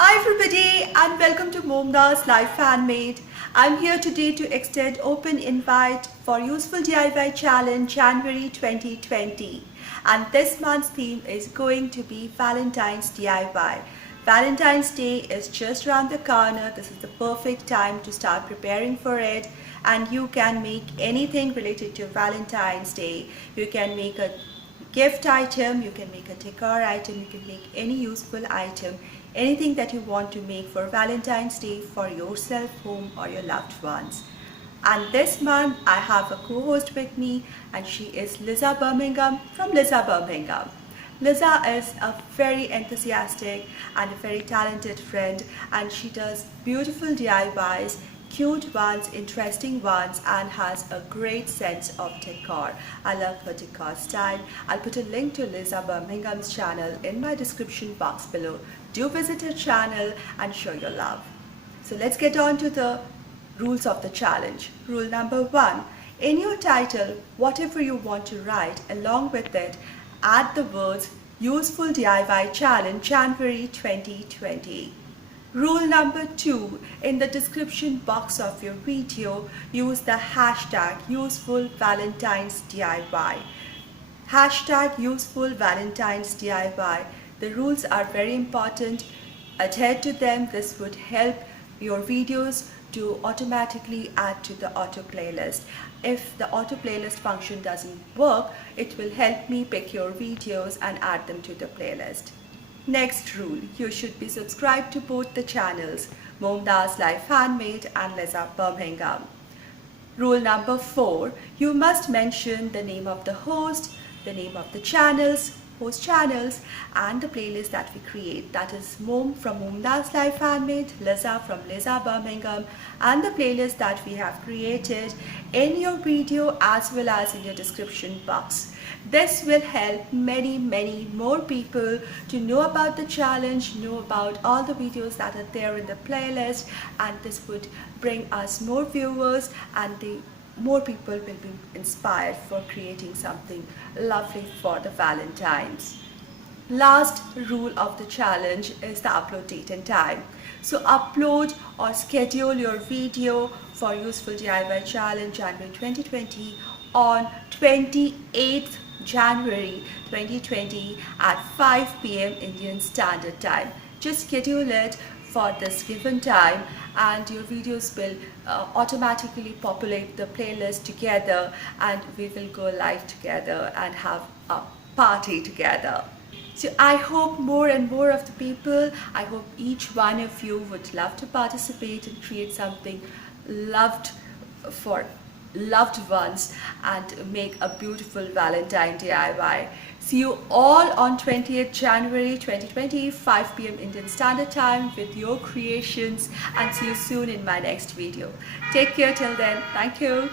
Hi everybody and welcome to MomDas Live Fanmade. I'm here today to extend open invite for Useful DIY Challenge January 2020, and this month's theme is going to be Valentine's DIY. Valentine's Day is just around the corner. This is the perfect time to start preparing for it, and you can make anything related to Valentine's Day. You can make a gift item, you can make a decor item, you can make any useful item, anything that you want to make for Valentine's Day for yourself, home, or your loved ones. And this month I have a co-host with me, and she is Liza Birmingham from Liza Birmingham. Liza is a very enthusiastic and a very talented friend, and she does beautiful DIYs, cute ones, interesting ones, and has a great sense of decor. I love her decor style. I'll put a link to Liza Birmingham's channel in my description box below. Do visit her channel and show your love. So let's get on to the rules of the challenge. Rule number 1. In your title, whatever you want to write, along with it, add the words Useful DIY Challenge January 2020. Rule number 2, in the description box of your video, use the hashtag Useful Valentine's DIY. Hashtag Useful Valentine's DIY. The rules are very important. Adhere to them. This would help your videos to automatically add to the auto playlist. If the auto playlist function doesn't work, it will help me pick your videos and add them to the playlist. Next rule, you should be subscribed to both the channels, MomDas Live Fanmade and Liza Birmingham. Rule number 4, you must mention the name of the host, the name of the host channels, and the playlist that we create. That is Mom from MomDas Live Fanmade, Liza from Liza Birmingham, and the playlist that we have created in your video as well as in your description box. This will help many more people to know about the challenge, know about all the videos that are there in the playlist, and this would bring us more viewers, and more people will be inspired for creating something lovely for the Valentines. Last rule of the challenge is the upload date and time. So upload or schedule your video for Useful DIY Challenge January 2020 on 28th January 2020 at 5 p.m. Indian Standard Time. Just schedule it for this given time, and your videos will automatically populate the playlist together, and we will go live together and have a party together. So I hope more and more of the people, I hope each one of you would love to participate and create something loved for loved ones and make a beautiful Valentine DIY. See you all on 20th January 2020, 5 p.m. Indian Standard Time with your creations, and see you soon in my next video. Take care till then. Thank you.